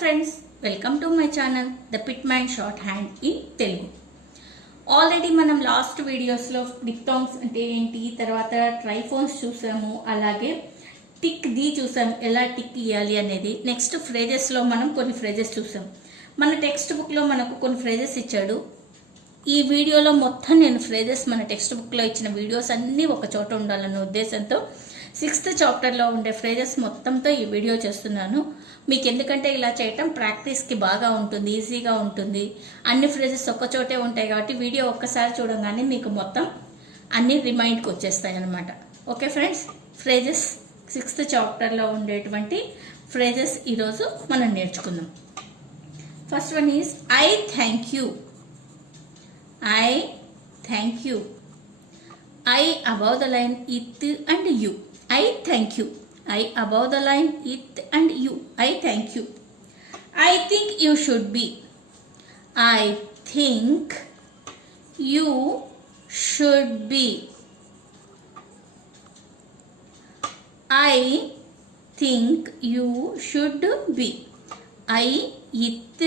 Friends, welcome to my channel the Pitman shorthand in Telugu. Already మనం last వీడియోస్లో diphthongs అంటే ఏంటి, తర్వాత ట్రైఫోన్స్ చూసాము, అలాగే టిక్ ది చూసాం, ఎలా టిక్ ఇవ్వాలి అనేది. నెక్స్ట్ ఫ్రేజెస్లో మనం కొన్ని ఫ్రేజెస్ చూసాం. మన టెక్స్ట్ బుక్లో మనకు కొన్ని ఫ్రేజెస్ ఇచ్చాడు. ఈ వీడియోలో మొత్తం నేను ఫ్రేజెస్ మన టెక్స్ట్ బుక్లో ఇచ్చిన వీడియోస్ అన్నీ ఒక చోట ఉండాలన్న ఉద్దేశంతో 6th చాప్టర్లో ఉండే ఫ్రేజెస్ మొత్తంతో ఈ వీడియో చేస్తున్నాను. మీకు ఎందుకంటే ఇలా చేయటం ప్రాక్టీస్కి బాగా ఉంటుంది, ఈజీగా ఉంటుంది. అన్ని ఫ్రేజెస్ ఒక్క చోటే ఉంటాయి కాబట్టి వీడియో ఒక్కసారి చూడగానే మీకు మొత్తం అన్ని రిమైండ్కి వచ్చేస్తాయి అన్నమాట. ఓకే ఫ్రెండ్స్, ఫ్రేజెస్ 6th చాప్టర్లో ఉండేటువంటి ఫ్రేజెస్ ఈరోజు మనం నేర్చుకుందాం. First one is I thank you. I thank you. I above the line it and you. I thank you. I above the line it and you. I thank you. I think you should be. I think you should be. I think you should be. I it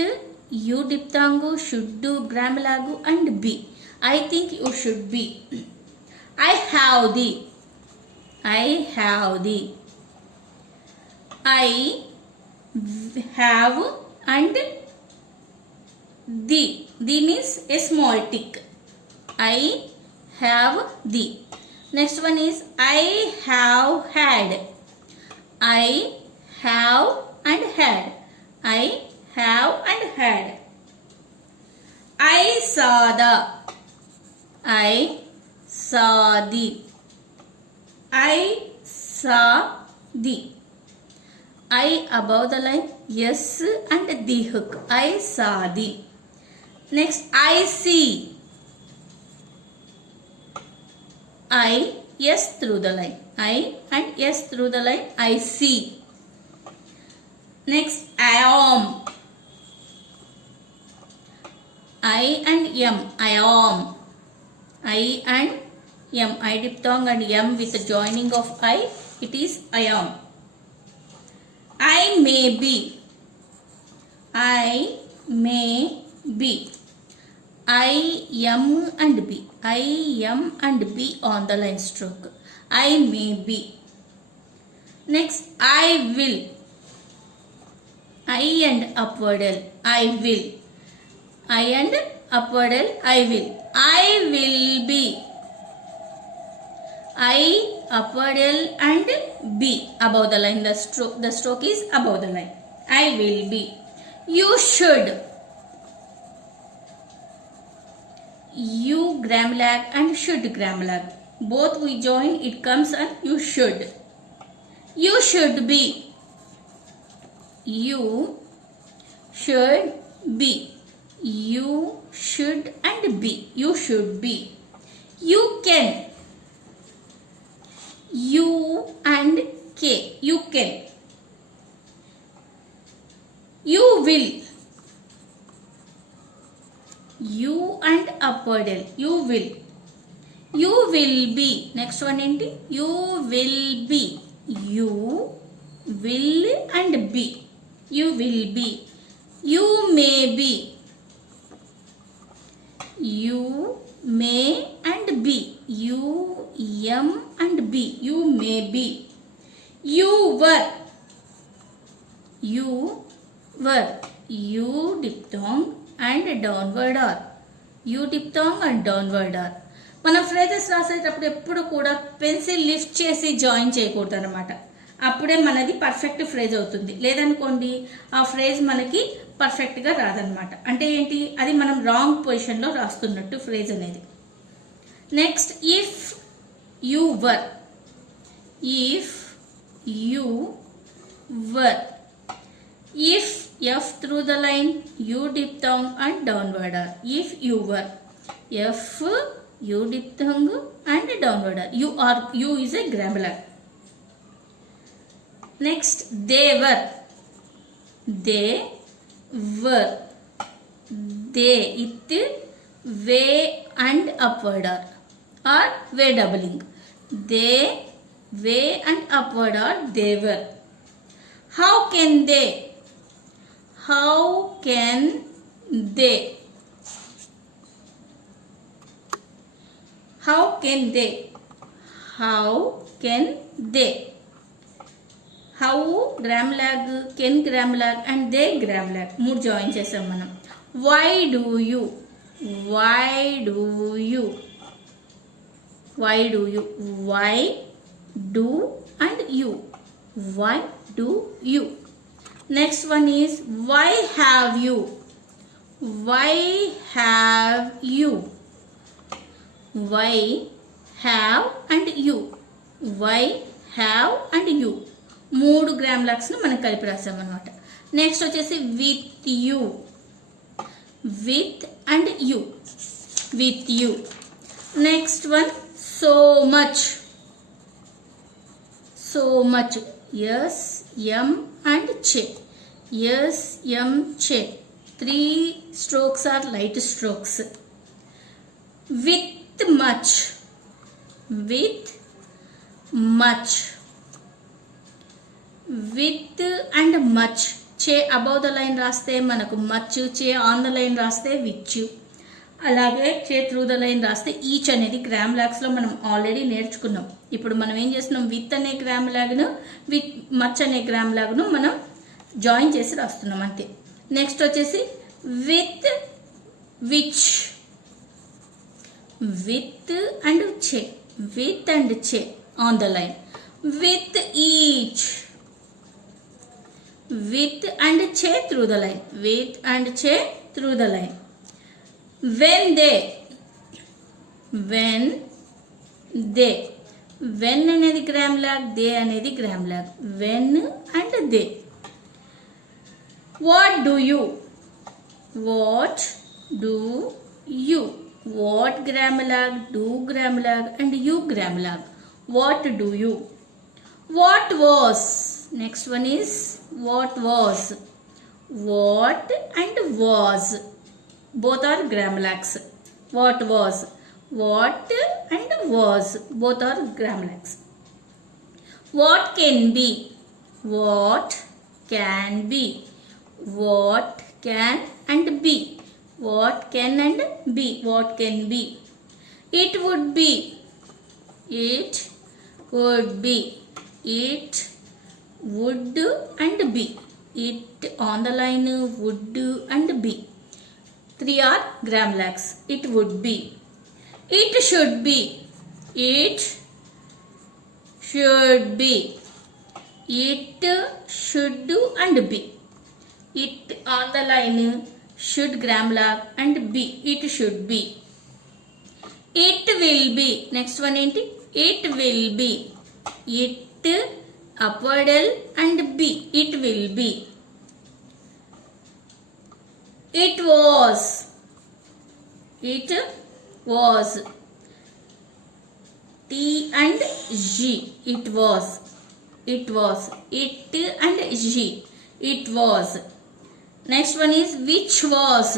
you diphthong, should, grammar and be. I think you should be. I have the. I have the. I have and the. The means a small tick. I have the. Next one is I have had. I have and had. I have and had. I saw the. I saw the. I saw the. I above the line, yes and the hook. I saw the. Next, I see. I, yes through the line. I and yes through the line. I see. Next, I am. I and M. I am. I and M. I diphthong and M with the joining of I. It is I am. I may be. I may be. I am and be. I am and be on the line stroke. I may be. Next, I will. I and upward L. I will. I and upward L. I will. I will be. I upward L and B above the line. The stroke is above the line. I will be. You should. You gram lag and should gram lag. Both we join, it comes and you should. You should be. You should be. You should and be. You should be. You can. You and K. You can. You will. You and upward L. You will. You will be. Next one enti? You will be. You will and be. You will be. You may be. You may and be. You M and B. You may be. You were. You were. You diphthong and downward R. You diphthong and downward R. మనం ఫ్రేజెస్ రాసేటప్పుడు ఎప్పుడు కూడా pencil lift చేసి జాయిన్ చేయకూడదు అనమాట. అప్పుడే మనది perfect phrase అవుతుంది. లేదనుకోండి ఆ ఫ్రేజ్ మనకి పర్ఫెక్ట్గా రాదనమాట. అంటే ఏంటి, అది మనం రాంగ్ పొజిషన్లో రాస్తున్నట్టు ఫ్రేజ్ అనేది. Next, if you were. If you were. If F through the line, you diphthong and downward R. If you were. F, you diphthong and downward R. You is a grammar. Next, they were. They were. They, it, way and upward or way doubling. They, way and upward or they were. How can they? how can they, how can they, how can they, how grammalogue, can grammalogue and they grammalogue మూడు join చేసాం మనం. why do you, why do you, why do you, why do and you, why do you. Next one is why have you, why have you, why have and you, why have and you మూడు gram logs ను మనం కలిపి రాసాం అన్నమాట. నెక్స్ట్ వచ్చేసి with you, with and you, with you. Next one so much, so much, S M and చే, S M చే. 3 strokes are light strokes. with much, with much, with and much. చే above the line రాస్తే మనకు మచ్, చే on the line రాస్తే విచ్, అలాగే చే through the line రాస్తే ఈచ్ అనేది గ్రామ్ లాగ్స్లో మనం ఆల్రెడీ నేర్చుకున్నాం. ఇప్పుడు మనం ఏం చేస్తున్నాం, విత్ అనే గ్రామ్ లాగ్ను విత్ మచ్ అనే గ్రామ్ లాగ్ను మనం జాయిన్ చేసి రాస్తున్నాం అంతే. నెక్స్ట్ వచ్చేసి విత్ విచ్, విత్ అండ్ చే, విత్ అండ్ చే on the line. With each, with and che through the line, with and che through the line. when they, when they, when అనేది గ్రామ్ లాగ్, they అనేది grammalogue. when and they. what do you, what do you, what grammalogue, do grammalogue and you grammalogue. what do you. what was, next one is what was, what and was both are grammar lags. what was, what and was both are grammar lags. what can be, what can be, what can and be, what can and be, what can be. it would be, it would be, it would and be, it on the line would and be. 3 are grammar lags. it would be. it should be, it should be, it should and be. it on the line should grammar lag and be, it should be. it will be, next one enti, it will be, it upward L and B, it will be. it was, it was, T and G, it was, it was, it and G, it was. next one is which was,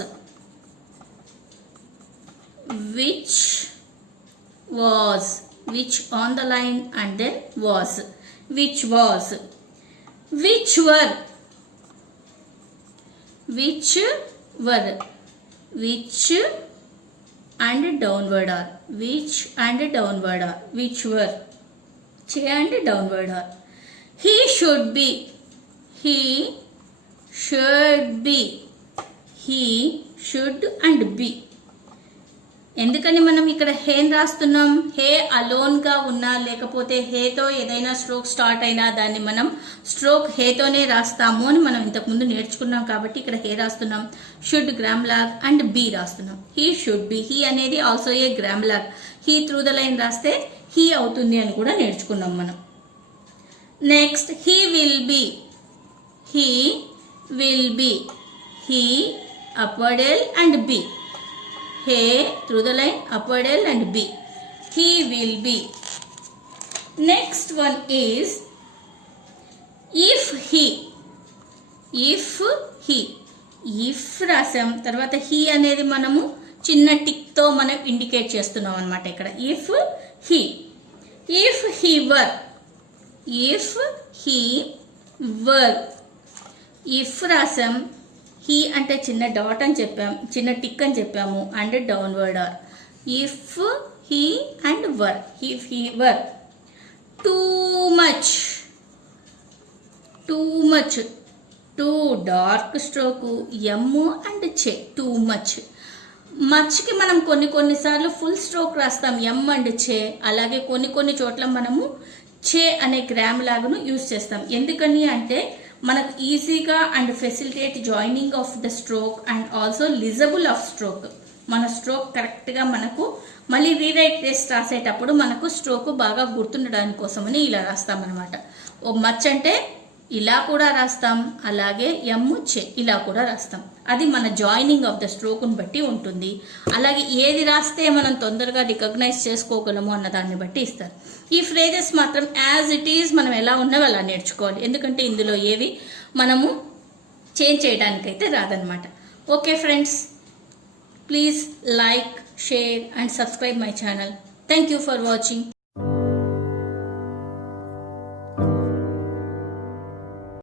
which was, which on the line and then was, which was. which were, which were, which and downward are, which and downward are, which were, che and downward are. he should be, he should be, he should and be. ఎందుకని మనం ఇక్కడ హేని రాస్తున్నాం, హే అలోన్గా ఉన్నా లేకపోతే హేతో ఏదైనా స్ట్రోక్ స్టార్ట్ అయినా దాన్ని మనం స్ట్రోక్ హేతోనే రాస్తాము అని మనం ఇంతకుముందు నేర్చుకున్నాం కాబట్టి ఇక్కడ హే రాస్తున్నాం. Should grammalogue and be రాస్తున్నాం. హీ షుడ్ బి, హీ అనేది also a grammalogue. He through the line రాస్తే హీ అవుతుంది అని కూడా నేర్చుకున్నాం మనం. Next he will be, he will be, he upward L and B. He through the line upward L and B. He will be. Next one is if he. If he. If రాసాం తర్వాత he అనేది మనము చిన్న టిక్ తో మనం ఇండికేట్ చేస్తున్నాం అన్నమాట ఇక్కడ. if he. if he were. if he were. if రాసాం హీ అంటే చిన్న డాట్ అని చెప్పాము, చిన్న టిక్ అని చెప్పాము, and downward R. If he and were, if he were. Too much, too much, too dark stroke, M and చే, too much. మచ్కి మనం కొన్నిసార్లు ఫుల్ స్ట్రోక్ రాస్తాం, ఎమ్ అండ్ చే. అలాగే కొన్ని చోట్ల మనము చే అనే గ్రామ్ లాగాను యూజ్ చేస్తాం. ఎందుకని అంటే మనకు ఈజీగా and facilitate joining of the stroke and also legible of stroke. మన స్ట్రోక్ కరెక్ట్గా మనకు మళ్ళీ రీరైట్ టెస్ట్ రాసేటప్పుడు మనకు స్ట్రోక్ బాగా గుర్తుండడానికి కోసమని ఇలా రాస్తాం అనమాట. ఓ మచ్ అంటే ఇలా కూడా రాస్తాం, అలాగే ఎమ్ చే ఇలా కూడా రాస్తాం. అది మన జాయినింగ్ ఆఫ్ ద స్ట్రోక్ను బట్టి ఉంటుంది. అలాగే ఏది రాస్తే మనం తొందరగా రికగ్నైజ్ చేసుకోగలము అన్న దాన్ని బట్టి ఇస్తారు. ఈ ఫ్రేజెస్ మాత్రం యాజ్ ఇట్ ఈజ్ మనం ఎలా ఉన్నవి అలా నేర్చుకోవాలి. ఎందుకంటే ఇందులో ఏవి మనము చేంజ్ చేయడానికైతే రాదనమాట. Okay friends, please like, share and subscribe my channel. Thank you for watching.